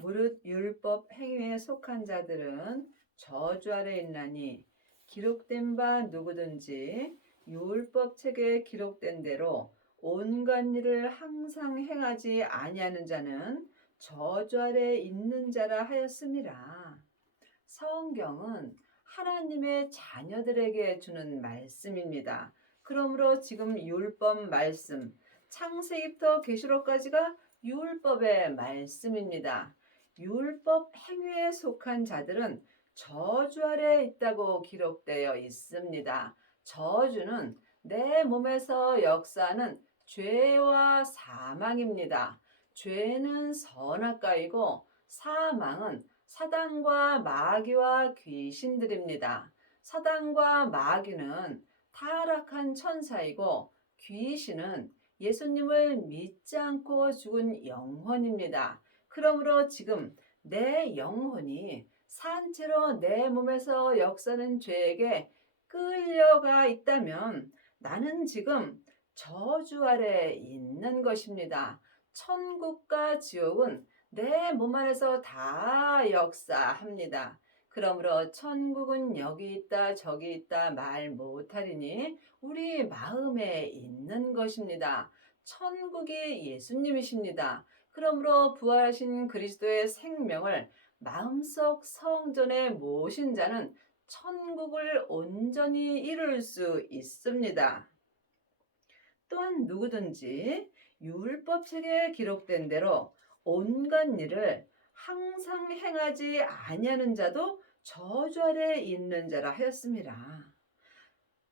무릇 율법 행위에 속한 자들은 저주 아래 있나니 기록된 바 누구든지 율법 책에 기록된 대로 온갖 일을 항상 행하지 아니하는 자는 저주 아래 있는 자라 하였음이라. 성경은 하나님의 자녀들에게 주는 말씀입니다. 그러므로 지금 율법 말씀, 창세기부터 계시록까지가 율법의 말씀입니다. 율법 행위에 속한 자들은 저주 아래 있다고 기록되어 있습니다. 저주는 내 몸에서 역사하는 죄와 사망입니다. 죄는 선악과이고 사망은 사단과 마귀와 귀신들입니다. 사단과 마귀는 타락한 천사이고 귀신은 예수님을 믿지 않고 죽은 영혼입니다. 그러므로 지금 내 영혼이 산채로 내 몸에서 역사하는 죄에게 끌려가 있다면 나는 지금 저주 아래 있는 것입니다. 천국과 지옥은 내 몸 안에서 다 역사합니다. 그러므로 천국은 여기 있다 저기 있다 말 못하리니 우리 마음에 있는 것입니다. 천국이 예수님이십니다. 그러므로 부활하신 그리스도의 생명을 마음속 성전에 모신 자는 천국을 온전히 이룰 수 있습니다. 또한 누구든지 율법책에 기록된 대로 온갖 일을 항상 행하지 아니하는 자도 저주 아래 있는 자라 하였습니다.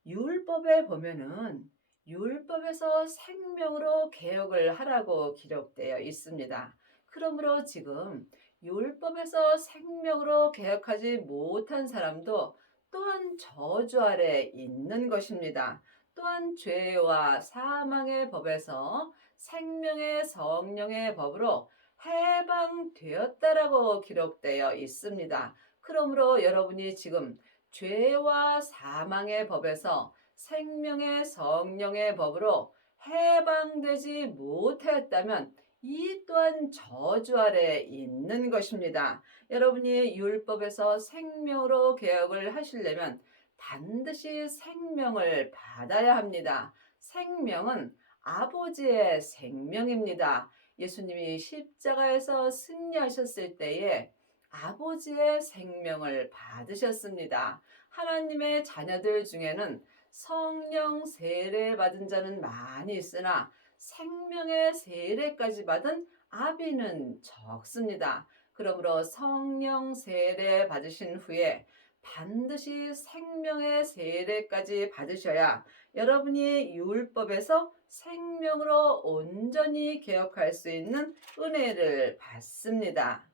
율법에 보면은 율법에서 생명으로 개혁을 하라고 기록되어 있습니다. 그러므로 지금 율법에서 생명으로 개혁하지 못한 사람도 또한 저주 아래 있는 것입니다. 또한 죄와 사망의 법에서 생명의 성령의 법으로 해방되었다라고 기록되어 있습니다. 그러므로 여러분이 지금 죄와 사망의 법에서 생명의 성령의 법으로 해방되지 못하였다면 이 또한 저주 아래 있는 것입니다. 여러분이 율법에서 생명으로 개혁을 하시려면 반드시 생명을 받아야 합니다. 생명은 아버지의 생명입니다. 예수님이 십자가에서 승리하셨을 때에 아버지의 생명을 받으셨습니다. 하나님의 자녀들 중에는 성령 세례 받은 자는 많이 있으나 생명의 세례까지 받은 아비는 적습니다. 그러므로 성령 세례 받으신 후에 반드시 생명의 세례까지 받으셔야 여러분이 율법에서 생명으로 온전히 개혁할 수 있는 은혜를 받습니다.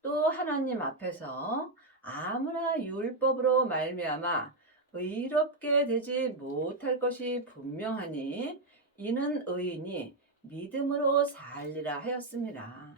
또 하나님 앞에서 아무나 율법으로 말미암아 의롭게 되지 못할 것이 분명하니 이는 의인이 믿음으로 살리라 하였습니다.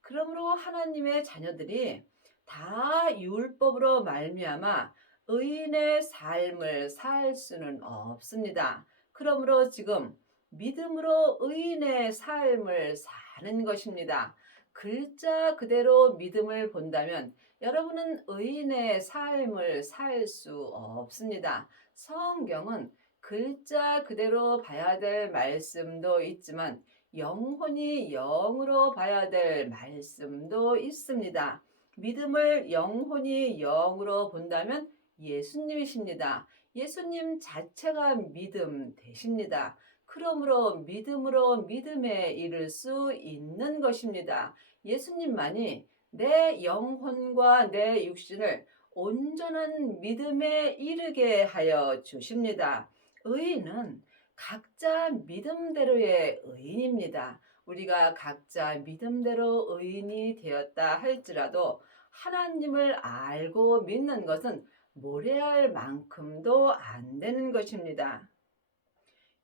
그러므로 하나님의 자녀들이 다 율법으로 말미암아 의인의 삶을 살 수는 없습니다. 그러므로 지금 믿음으로 의인의 삶을 사는 것입니다. 글자 그대로 믿음을 본다면 여러분은 의인의 삶을 살 수 없습니다. 성경은 글자 그대로 봐야 될 말씀도 있지만 영혼이 영으로 봐야 될 말씀도 있습니다. 믿음을 영혼이 영으로 본다면 예수님이십니다. 예수님 자체가 믿음 되십니다. 그러므로 믿음으로 믿음에 이를 수 있는 것입니다. 예수님만이 내 영혼과 내 육신을 온전한 믿음에 이르게 하여 주십니다. 의인은 각자 믿음대로의 의인입니다. 우리가 각자 믿음대로 의인이 되었다 할지라도 하나님을 알고 믿는 것은 모래알 만큼도 안 되는 것입니다.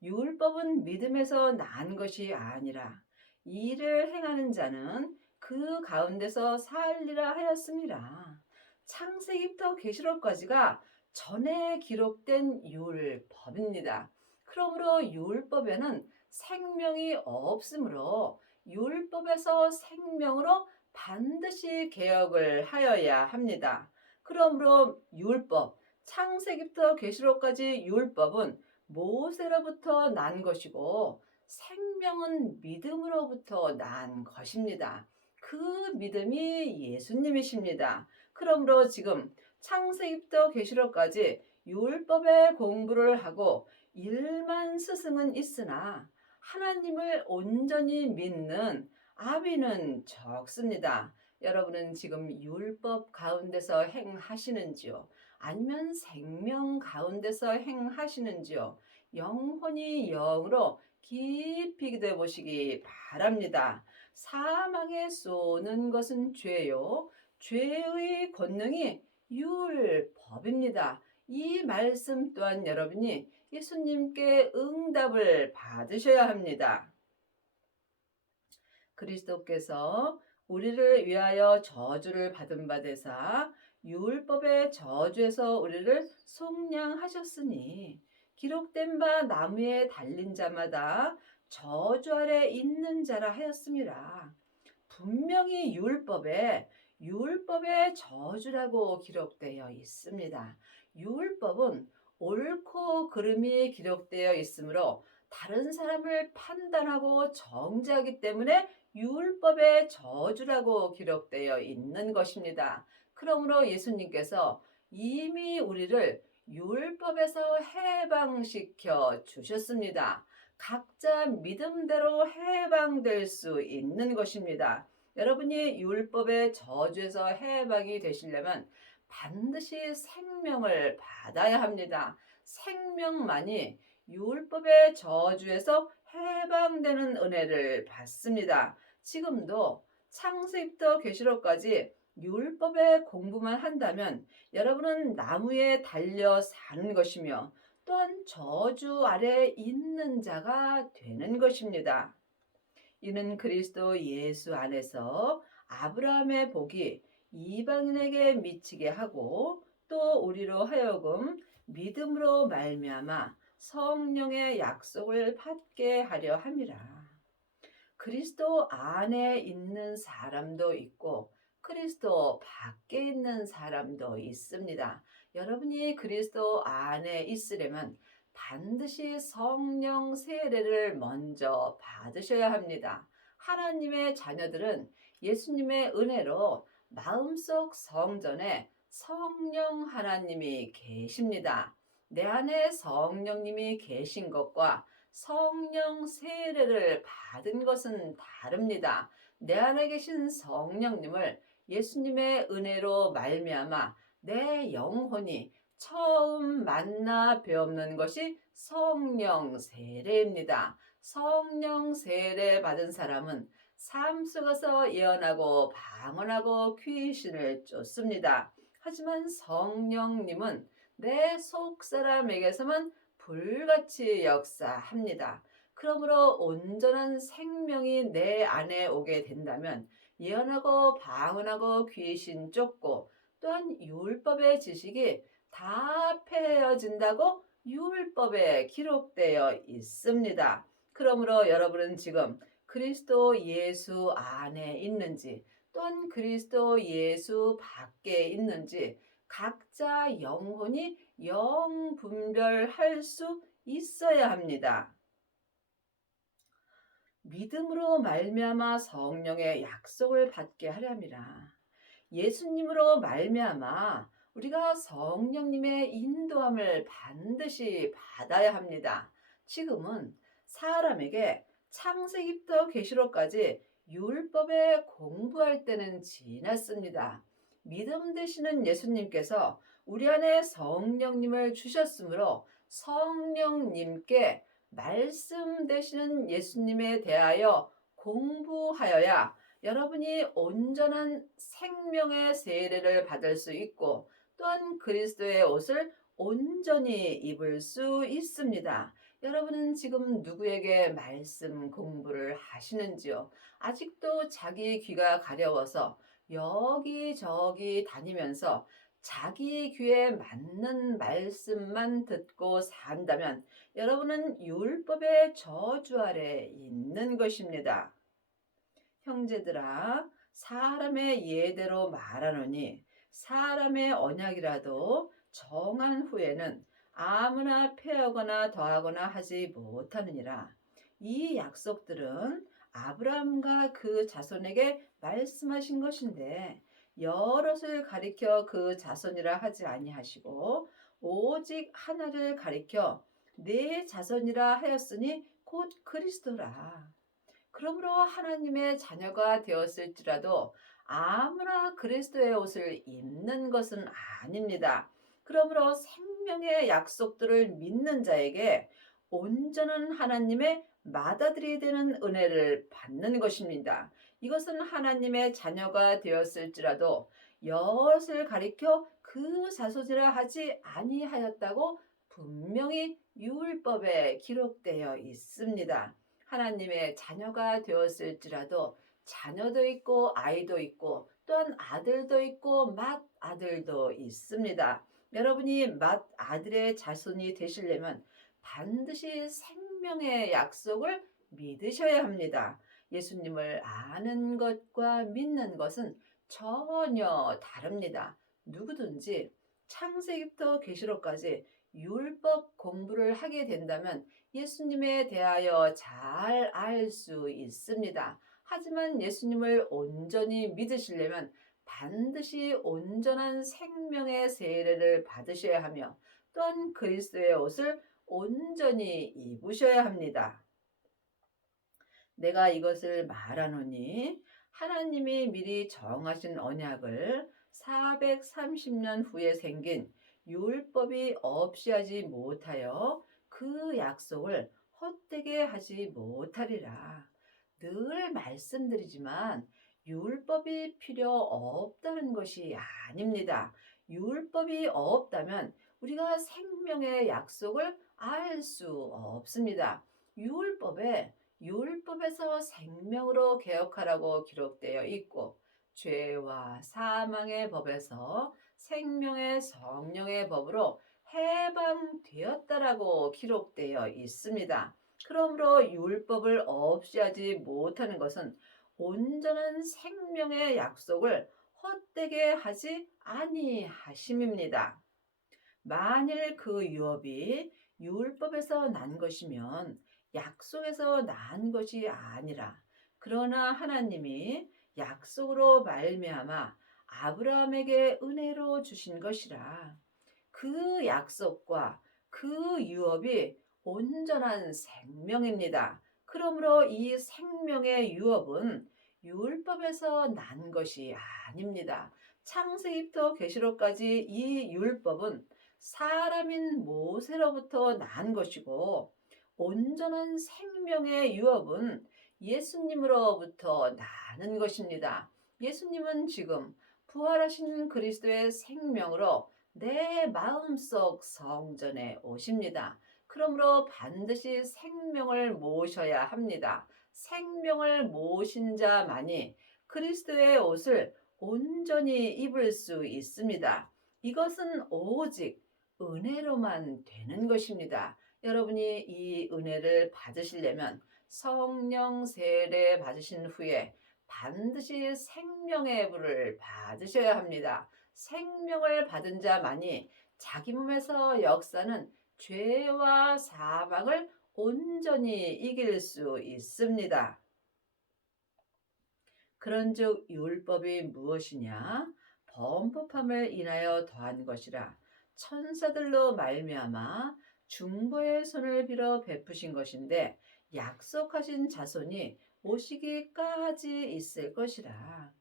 율법은 믿음에서 난 것이 아니라 이를 행하는 자는 그 가운데서 살리라 하였습니다. 창세기부터 계시록까지가 전에 기록된 율법입니다. 그러므로 율법에는 생명이 없으므로 율법에서 생명으로 반드시 개혁을 하여야 합니다. 그러므로 율법, 창세기부터 계시록까지 율법은 모세로부터 난 것이고 생명은 믿음으로부터 난 것입니다. 그 믿음이 예수님이십니다. 그러므로 지금 창세기부터 계시록까지 율법의 공부를 하고 일만 스승은 있으나 하나님을 온전히 믿는 아비는 적습니다. 여러분은 지금 율법 가운데서 행하시는지요? 아니면 생명 가운데서 행하시는지요? 영혼이 영으로 깊이 기도해 보시기 바랍니다. 사망에 쏘는 것은 죄요. 죄의 권능이 율법입니다. 이 말씀 또한 여러분이 예수님께 응답을 받으셔야 합니다. 그리스도께서 우리를 위하여 저주를 받은 바 되사 율법의 저주에서 우리를 속량하셨으니 기록된 바 나무에 달린 자마다 저주 아래 있는 자라 하였음이라. 분명히 율법의 저주라고 기록되어 있습니다. 율법은 옳고 그름이 기록되어 있으므로 다른 사람을 판단하고 정죄하기 때문에 율법의 저주라고 기록되어 있는 것입니다. 그러므로 예수님께서 이미 우리를 율법에서 해방시켜 주셨습니다. 각자 믿음대로 해방될 수 있는 것입니다. 여러분이 율법의 저주에서 해방이 되시려면 반드시 생명을 받아야 합니다. 생명만이 율법의 저주에서 해방되는 은혜를 받습니다. 지금도 창세기부터 계시록까지 율법의 공부만 한다면 여러분은 나무에 달려 사는 것이며 또한 저주 아래 있는 자가 되는 것입니다. 이는 그리스도 예수 안에서 아브라함의 복이 이방인에게 미치게 하고 또 우리로 하여금 믿음으로 말미암아 성령의 약속을 받게 하려 함이라. 그리스도 안에 있는 사람도 있고 그리스도 밖에 있는 사람도 있습니다. 여러분이 그리스도 안에 있으려면 반드시 성령 세례를 먼저 받으셔야 합니다. 하나님의 자녀들은 예수님의 은혜로 마음속 성전에 성령 하나님이 계십니다. 내 안에 성령님이 계신 것과 성령 세례를 받은 것은 다릅니다. 내 안에 계신 성령님을 예수님의 은혜로 말미암아 내 영혼이 처음 만나 배우는 것이 성령 세례입니다. 성령 세례 받은 사람은 삶 속에서 예언하고 방언하고 귀신을 쫓습니다. 하지만 성령님은 내 속사람에게서만 불같이 역사합니다. 그러므로 온전한 생명이 내 안에 오게 된다면 예언하고 방언하고 귀신 쫓고 또한 율법의 지식이 다 폐해진다고 율법에 기록되어 있습니다. 그러므로 여러분은 지금 그리스도 예수 안에 있는지 또한 그리스도 예수 밖에 있는지 각자 영혼이 영분별할 수 있어야 합니다. 믿음으로 말미암아 성령의 약속을 받게 하려 함이라. 예수님으로 말미암아 우리가 성령님의 인도함을 반드시 받아야 합니다. 지금은 사람에게 창세기부터 계시록까지 율법에 공부할 때는 지났습니다. 믿음 되시는 예수님께서 우리 안에 성령님을 주셨으므로 성령님께 말씀 되시는 예수님에 대하여 공부하여야 여러분이 온전한 생명의 세례를 받을 수 있고 또한 그리스도의 옷을 온전히 입을 수 있습니다. 여러분은 지금 누구에게 말씀 공부를 하시는지요? 아직도 자기 귀가 가려워서 여기저기 다니면서 자기 귀에 맞는 말씀만 듣고 산다면 여러분은 율법의 저주 아래 있는 것입니다. 형제들아, 사람의 예대로 말하노니 사람의 언약이라도 정한 후에는 아무나 폐하거나 더하거나 하지 못하느니라. 이 약속들은 아브라함과 그 자손에게 말씀하신 것인데 여럿을 가리켜 그 자손이라 하지 아니하시고 오직 하나를 가리켜 네 자손이라 하였으니 곧 그리스도라. 그러므로 하나님의 자녀가 되었을지라도 아무나 그리스도의 옷을 입는 것은 아닙니다. 그러므로 생명의 약속들을 믿는 자에게 온전한 하나님의 맏아들이 되는 은혜를 받는 것입니다. 이것은 하나님의 자녀가 되었을지라도 여럿을 가리켜 그 자손이라 하지 아니하였다고 분명히 율법에 기록되어 있습니다. 하나님의 자녀가 되었을지라도 자녀도 있고 아이도 있고 또한 아들도 있고 맏아들도 있습니다. 여러분이 맏아들의 자손이 되시려면 반드시 생명의 약속을 믿으셔야 합니다. 예수님을 아는 것과 믿는 것은 전혀 다릅니다. 누구든지 창세기부터 계시록까지 율법 공부를 하게 된다면 예수님에 대하여 잘 알 수 있습니다. 하지만 예수님을 온전히 믿으시려면 반드시 온전한 생명의 세례를 받으셔야 하며 또한 그리스도의 옷을 온전히 입으셔야 합니다. 내가 이것을 말하노니 하나님이 미리 정하신 언약을 430년 후에 생긴 율법이 없이 하지 못하여 그 약속을 헛되게 하지 못하리라. 늘 말씀드리지만 율법이 필요 없다는 것이 아닙니다. 율법이 없다면 우리가 생명의 약속을 알 수 없습니다. 율법에서 생명으로 개혁하라고 기록되어 있고 죄와 사망의 법에서 생명의 성령의 법으로 해방되었다라고 기록되어 있습니다. 그러므로 율법을 없이 하지 못하는 것은 온전한 생명의 약속을 헛되게 하지 아니하심입니다. 만일 그 유업이 율법에서 난 것이면 약속에서 난 것이 아니라 그러나 하나님이 약속으로 말미암아 아브라함에게 은혜로 주신 것이라. 그 약속과 그 유업이 온전한 생명입니다. 그러므로 이 생명의 유업은 율법에서 난 것이 아닙니다. 창세기부터 계시록까지 이 율법은 사람인 모세로부터 난 것이고 온전한 생명의 유업은 예수님으로부터 나는 것입니다. 예수님은 지금 부활하신 그리스도의 생명으로 내 마음속 성전에 오십니다. 그러므로 반드시 생명을 모셔야 합니다. 생명을 모신 자만이 그리스도의 옷을 온전히 입을 수 있습니다. 이것은 오직 은혜로만 되는 것입니다. 여러분이 이 은혜를 받으시려면 성령 세례 받으신 후에 반드시 생명의 불을 받으셔야 합니다. 생명을 받은 자만이 자기 몸에서 역사는 죄와 사망을 온전히 이길 수 있습니다. 그런즉 율법이 무엇이냐? 범법함을 인하여 더한 것이라. 천사들로 말미암아 중보의 손을 빌어 베푸신 것인데 약속하신 자손이 오시기까지 있을 것이라.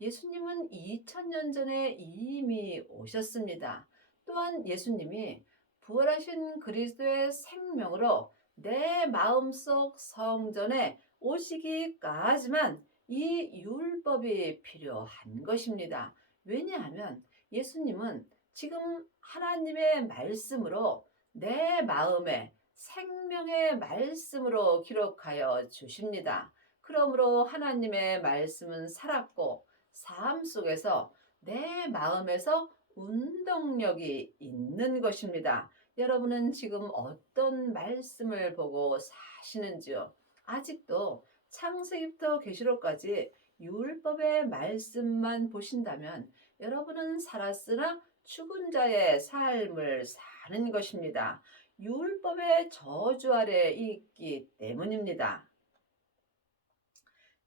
예수님은 2000년 전에 이미 오셨습니다. 또한 예수님이 부활하신 그리스도의 생명으로 내 마음속 성전에 오시기까지만 이 율법이 필요한 것입니다. 왜냐하면 예수님은 지금 하나님의 말씀으로 내 마음에 생명의 말씀으로 기록하여 주십니다. 그러므로 하나님의 말씀은 살았고 삶 속에서 내 마음에서 운동력이 있는 것입니다. 여러분은 지금 어떤 말씀을 보고 사시는지요? 아직도 창세기부터 계시록까지 율법의 말씀만 보신다면 여러분은 살았으나 죽은 자의 삶을 사는 것입니다. 율법의 저주 아래 있기 때문입니다.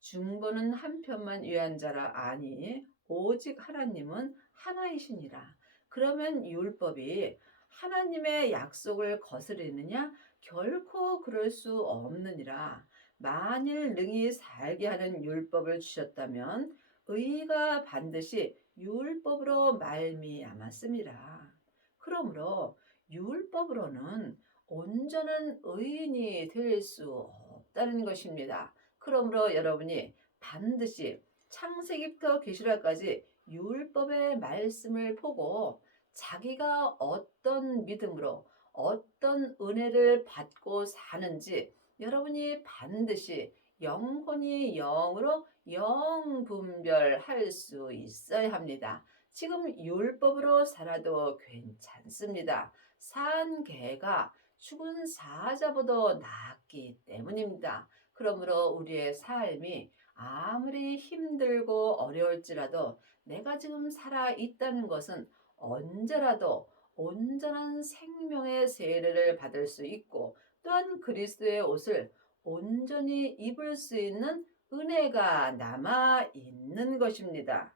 중보는 한편만 위한 자라 아니 오직 하나님은 하나이시니라. 그러면 율법이 하나님의 약속을 거스르느냐? 결코 그럴 수 없느니라. 만일 능히 살게 하는 율법을 주셨다면 의가 반드시 율법으로 말미암았음이라. 그러므로 율법으로는 온전한 의인이 될 수 없다는 것입니다. 그러므로 여러분이 반드시 창세기부터 계시록까지 율법의 말씀을 보고 자기가 어떤 믿음으로 어떤 은혜를 받고 사는지 여러분이 반드시 영혼이 영으로 영분별할 수 있어야 합니다. 지금 율법으로 살아도 괜찮습니다. 산 개가 죽은 사자보다 낫기 때문입니다. 그러므로 우리의 삶이 아무리 힘들고 어려울지라도 내가 지금 살아 있다는 것은 언제라도 온전한 생명의 세례를 받을 수 있고 또한 그리스도의 옷을 온전히 입을 수 있는 은혜가 남아 있는 것입니다.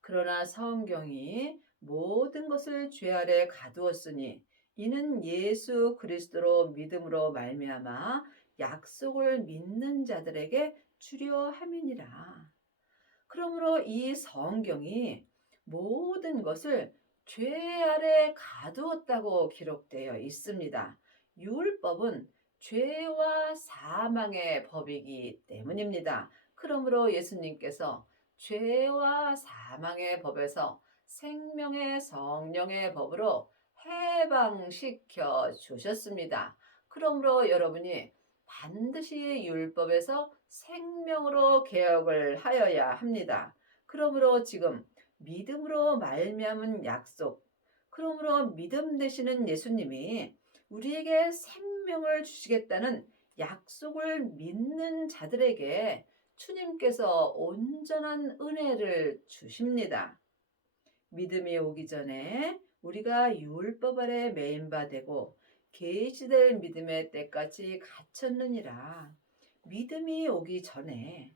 그러나 성경이 모든 것을 죄 아래 가두었으니 이는 예수 그리스도로 믿음으로 말미암아 약속을 믿는 자들에게 주려 함이니라. 그러므로 이 성경이 모든 것을 죄 아래 가두었다고 기록되어 있습니다. 율법은 죄와 사망의 법이기 때문입니다. 그러므로 예수님께서 죄와 사망의 법에서 생명의 성령의 법으로 해방시켜 주셨습니다. 그러므로 여러분이 반드시 율법에서 생명으로 개혁을 하여야 합니다. 그러므로 지금 믿음으로 말미암은 약속, 그러므로 믿음 되시는 예수님이 우리에게 생명을 주시겠다는 약속을 믿는 자들에게 주님께서 온전한 은혜를 주십니다. 믿음이 오기 전에 우리가 율법 아래 매인 바 되고 계시될 믿음의 때까지 갇혔느니라. 믿음이 오기 전에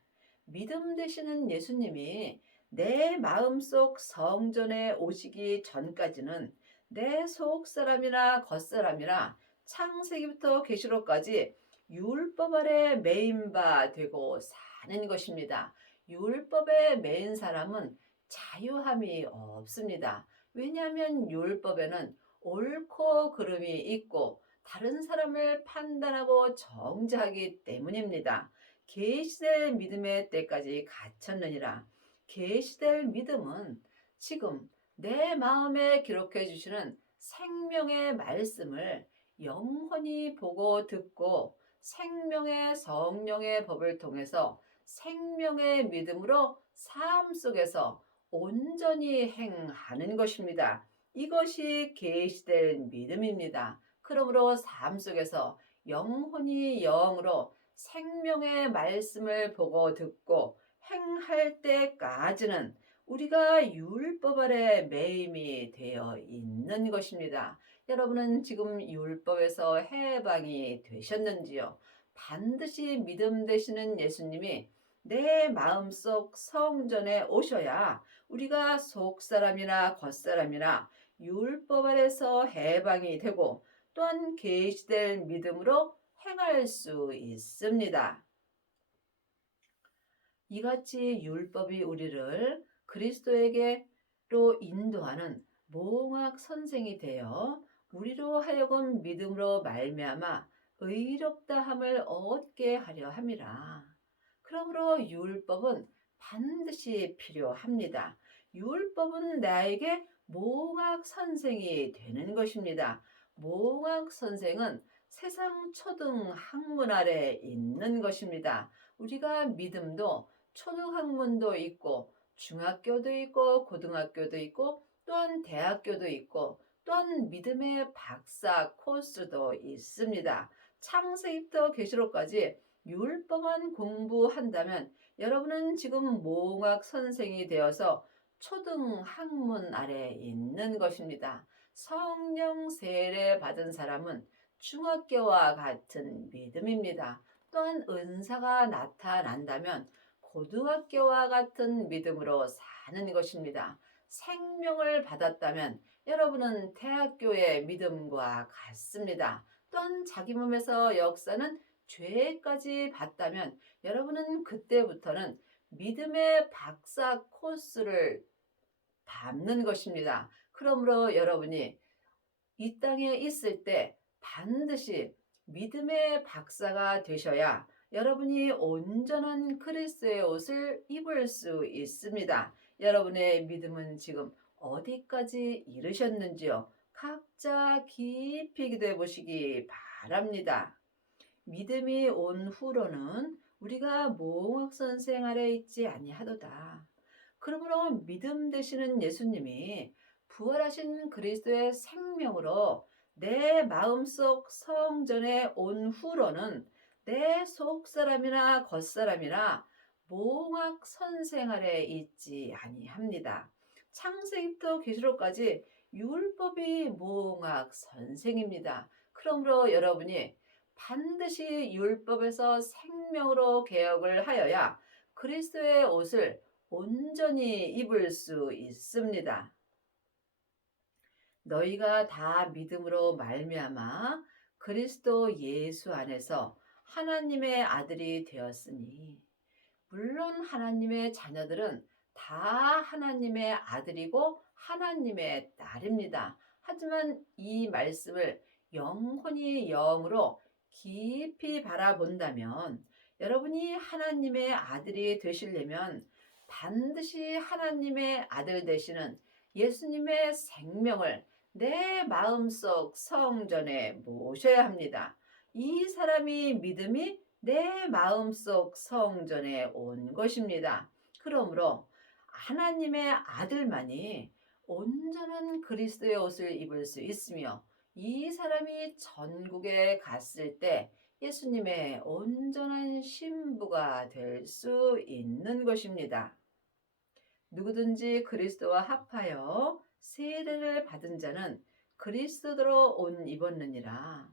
믿음 되시는 예수님이 내 마음속 성전에 오시기 전까지는 내 속사람이나 겉사람이나 창세기부터 계시록까지 율법 아래 매인 바 되고 사는 것입니다. 율법에 매인 사람은 자유함이 없습니다. 왜냐하면 율법에는 옳고 그름이 있고 다른 사람을 판단하고 정죄하기 때문입니다. 계시될 믿음의 때까지 갇혔느니라. 계시될 믿음은 지금 내 마음에 기록해 주시는 생명의 말씀을 영원히 보고 듣고 생명의 성령의 법을 통해서 생명의 믿음으로 삶 속에서 온전히 행하는 것입니다. 이것이 계시될 믿음입니다. 그러므로 삶 속에서 영혼이 영으로 생명의 말씀을 보고 듣고 행할 때까지는 우리가 율법 아래 매임이 되어 있는 것입니다. 여러분은 지금 율법에서 해방이 되셨는지요? 반드시 믿음 되시는 예수님이 내 마음속 성전에 오셔야 우리가 속사람이나 겉사람이나 율법 아래서 해방이 되고 또한 계시될 믿음으로 행할 수 있습니다. 이같이 율법이 우리를 그리스도에게로 인도하는 몽학 선생이 되어 우리로 하여금 믿음으로 말미암아 의롭다함을 얻게 하려 함이라. 그러므로 율법은 반드시 필요합니다. 율법은 나에게 몽학 선생이 되는 것입니다. 몽학 선생은 세상 초등 학문 아래 있는 것입니다. 우리가 믿음도 초등학문도 있고 중학교도 있고 고등학교도 있고 또한 대학교도 있고 또한 믿음의 박사 코스도 있습니다. 창세기부터 계시록까지 율법만 공부한다면 여러분은 지금 몽학 선생이 되어서 초등 학문 아래 있는 것입니다. 성령 세례 받은 사람은 중학교와 같은 믿음입니다. 또한 은사가 나타난다면 고등학교와 같은 믿음으로 사는 것입니다. 생명을 받았다면 여러분은 대학교의 믿음과 같습니다. 또한 자기 몸에서 역사는 죄까지 봤다면 여러분은 그때부터는 믿음의 박사 코스를 밟는 것입니다. 그러므로 여러분이 이 땅에 있을 때 반드시 믿음의 박사가 되셔야 여러분이 온전한 그리스도의 옷을 입을 수 있습니다. 여러분의 믿음은 지금 어디까지 이르셨는지요? 각자 깊이 기도해 보시기 바랍니다. 믿음이 온 후로는 우리가 몽학 선생 아래 있지 아니하도다. 그러므로 믿음 되시는 예수님이 부활하신 그리스도의 생명으로 내 마음속 성전에 온 후로는 내 속사람이나 겉사람이나 몽학 선생 아래 있지 아니합니다. 창세기부터 계시록까지 율법이 몽학 선생입니다. 그러므로 여러분이 반드시 율법에서 생명으로 개혁을 하여야 그리스도의 옷을 온전히 입을 수 있습니다. 너희가 다 믿음으로 말미암아 그리스도 예수 안에서 하나님의 아들이 되었으니, 물론 하나님의 자녀들은 다 하나님의 아들이고 하나님의 딸입니다. 하지만 이 말씀을 영혼이 영으로 깊이 바라본다면 여러분이 하나님의 아들이 되시려면 반드시 하나님의 아들 되시는 예수님의 생명을 내 마음속 성전에 모셔야 합니다. 이 사람이 믿음이 내 마음속 성전에 온 것입니다. 그러므로 하나님의 아들만이 온전한 그리스도의 옷을 입을 수 있으며 이 사람이 전국에 갔을 때 예수님의 온전한 신부가 될 수 있는 것입니다. 누구든지 그리스도와 합하여 세례를 받은 자는 그리스도로 옷 입었느니라.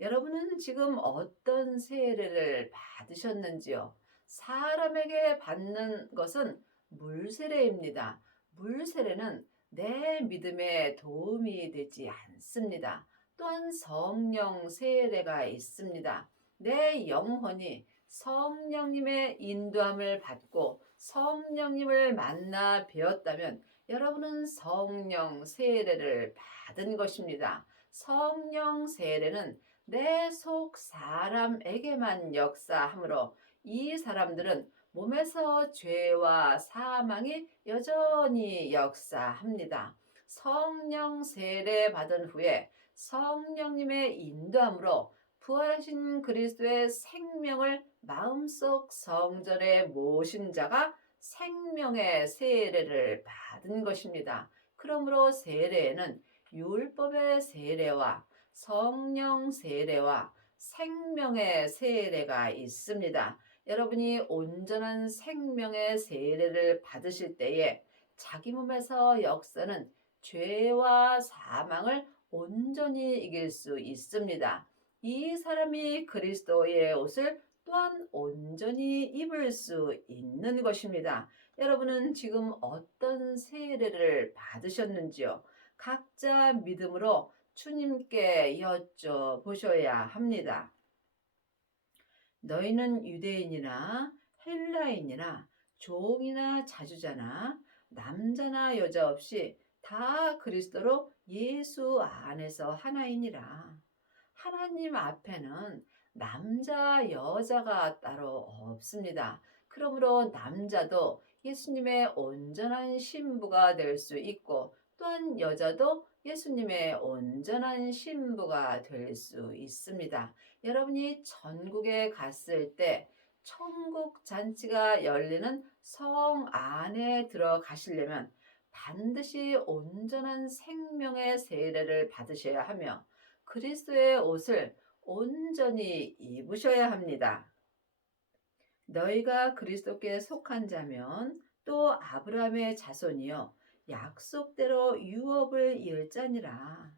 여러분은 지금 어떤 세례를 받으셨는지요? 사람에게 받는 것은 물세례입니다. 물세례는 내 믿음에 도움이 되지 않습니다. 또한 성령 세례가 있습니다. 내 영혼이 성령님의 인도함을 받고 성령님을 만나 배웠다면 여러분은 성령 세례를 받은 것입니다. 성령 세례는 내 속 사람에게만 역사하므로 이 사람들은 몸에서 죄와 사망이 여전히 역사합니다. 성령 세례 받은 후에 성령님의 인도함으로 부활하신 그리스도의 생명을 마음속 성전에 모신 자가 생명의 세례를 받은 것입니다. 그러므로 세례에는 율법의 세례와 성령 세례와 생명의 세례가 있습니다. 여러분이 온전한 생명의 세례를 받으실 때에 자기 몸에서 역사는 죄와 사망을 온전히 이길 수 있습니다. 이 사람이 그리스도의 옷을 또한 온전히 입을 수 있는 것입니다. 여러분은 지금 어떤 세례를 받으셨는지요? 각자 믿음으로 주님께 여쭤보셔야 합니다. 너희는 유대인이나 헬라인이나 종이나 자주자나 남자나 여자 없이 다 그리스도로 예수 안에서 하나이니라. 하나님 앞에는 남자 여자가 따로 없습니다. 그러므로 남자도 예수님의 온전한 신부가 될 수 있고 또한 여자도 예수님의 온전한 신부가 될 수 있습니다. 여러분이 천국에 갔을 때 천국 잔치가 열리는 성 안에 들어가시려면 반드시 온전한 생명의 세례를 받으셔야 하며 그리스도의 옷을 온전히 입으셔야 합니다. 너희가 그리스도께 속한 자면 또 아브라함의 자손이요 약속대로 유업을 이을 자니라.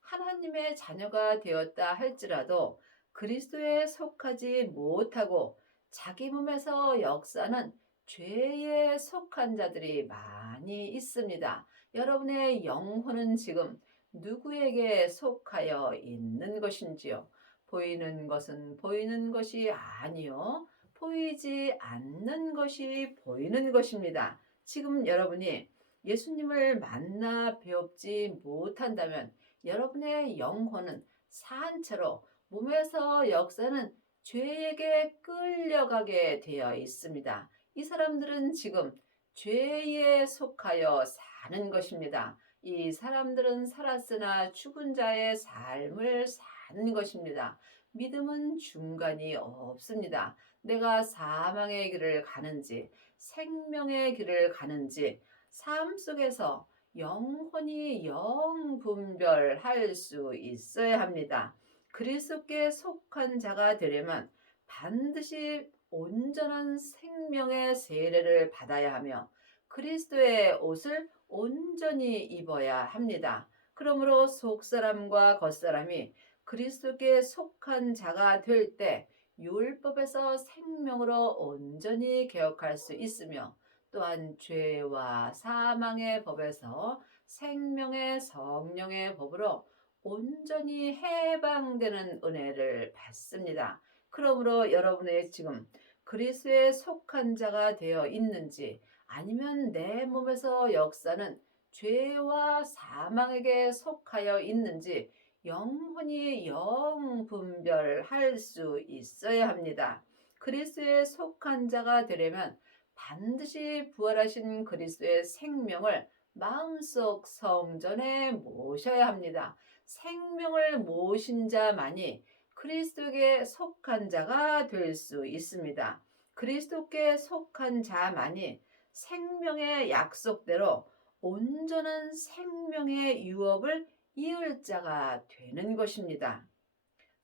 하나님의 자녀가 되었다 할지라도 그리스도에 속하지 못하고 자기 몸에서 역사는 죄에 속한 자들이 많이 있습니다. 여러분의 영혼은 지금 누구에게 속하여 있는 것인지요? 보이는 것은 보이는 것이 아니요. 보이지 않는 것이 보이는 것입니다. 지금 여러분이 예수님을 만나 뵙지 못한다면 여러분의 영혼은 산채로 몸에서 역사는 죄에게 끌려가게 되어 있습니다. 이 사람들은 지금 죄에 속하여 사는 것입니다. 이 사람들은 살았으나 죽은 자의 삶을 사는 것입니다. 믿음은 중간이 없습니다. 내가 사망의 길을 가는지 생명의 길을 가는지 삶 속에서 영혼이 영분별할 수 있어야 합니다. 그리스도께 속한 자가 되려면 반드시 온전한 생명의 세례를 받아야 하며 그리스도의 옷을 온전히 입어야 합니다. 그러므로 속사람과 겉사람이 그리스도께 속한 자가 될 때 율법에서 생명으로 온전히 개혁할 수 있으며 또한 죄와 사망의 법에서 생명의 성령의 법으로 온전히 해방되는 은혜를 받습니다. 그러므로 여러분의 지금 그리스도에 속한 자가 되어 있는지 아니면 내 몸에서 역사는 죄와 사망에게 속하여 있는지 영혼이 영분별할 수 있어야 합니다. 그리스도에 속한 자가 되려면 반드시 부활하신 그리스도의 생명을 마음속 성전에 모셔야 합니다. 생명을 모신 자만이 그리스도에게 속한 자가 될 수 있습니다. 그리스도께 속한 자만이 생명의 약속대로 온전한 생명의 유업을 이을 자가 되는 것입니다.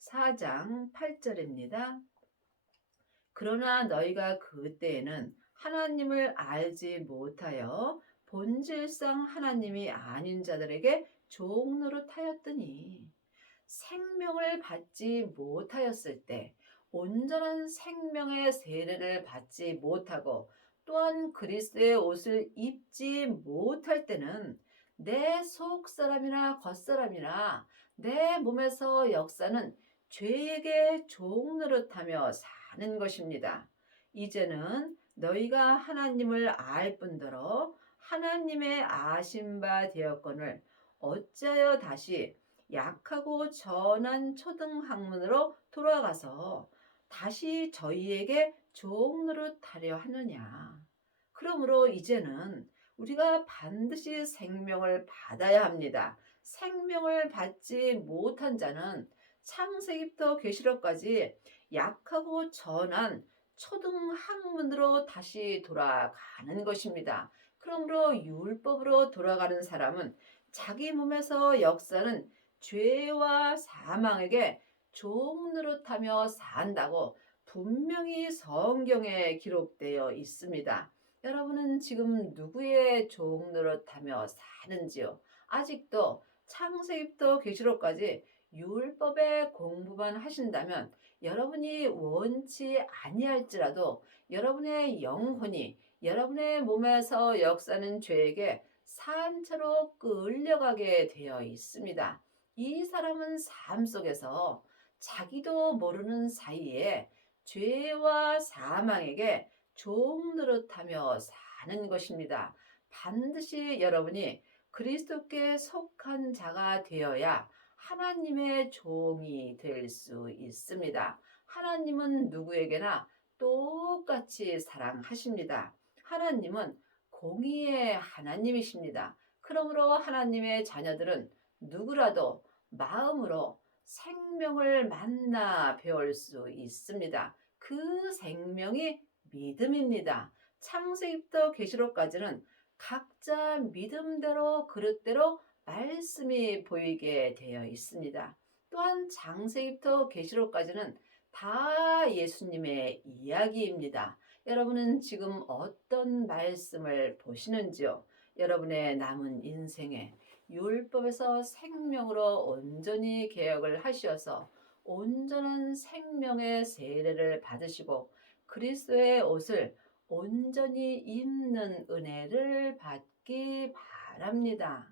4장 8절입니다. 그러나 너희가 그때에는 하나님을 알지 못하여 본질상 하나님이 아닌 자들에게 종노릇하였더니 생명을 받지 못하였을 때 온전한 생명의 세례를 받지 못하고 또한 그리스도의 옷을 입지 못할 때는 내 속사람이나 겉사람이나 내 몸에서 역사는 죄에게 종노릇하며 사는 것입니다. 이제는 너희가 하나님을 알 뿐더러 하나님의 아신 바 되었거늘 어찌하여 다시 약하고 전한 초등학문으로 돌아가서 다시 저희에게 종노릇하려 하느냐. 그러므로 이제는 우리가 반드시 생명을 받아야 합니다. 생명을 받지 못한 자는 창세기부터 계시록까지 약하고 전한 초등학문으로 다시 돌아가는 것입니다. 그러므로 율법으로 돌아가는 사람은 자기 몸에서 역사는 죄와 사망에게 종노릇하며 산다고 분명히 성경에 기록되어 있습니다. 여러분은 지금 누구의 종노릇하며 사는지요? 아직도 창세기부터 계시록까지 율법의 공부만 하신다면 여러분이 원치 아니할지라도 여러분의 영혼이 여러분의 몸에서 역사는 죄에게 산채로 끌려가게 되어 있습니다. 이 사람은 삶 속에서 자기도 모르는 사이에 죄와 사망에게 종노릇하며 사는 것입니다. 반드시 여러분이 그리스도께 속한 자가 되어야 하나님의 종이 될 수 있습니다. 하나님은 누구에게나 똑같이 사랑하십니다. 하나님은 공의의 하나님이십니다. 그러므로 하나님의 자녀들은 누구라도 마음으로 생명을 만나 배울 수 있습니다. 그 생명이 믿음입니다. 창세기부터 계시록까지는 각자 믿음대로 그릇대로 말씀이 보이게 되어 있습니다. 또한 창세기부터 계시록까지는 다 예수님의 이야기입니다. 여러분은 지금 어떤 말씀을 보시는지요? 여러분의 남은 인생에 율법에서 생명으로 온전히 개혁을 하셔서 온전한 생명의 세례를 받으시고 그리스도의 옷을 온전히 입는 은혜를 받기 바랍니다.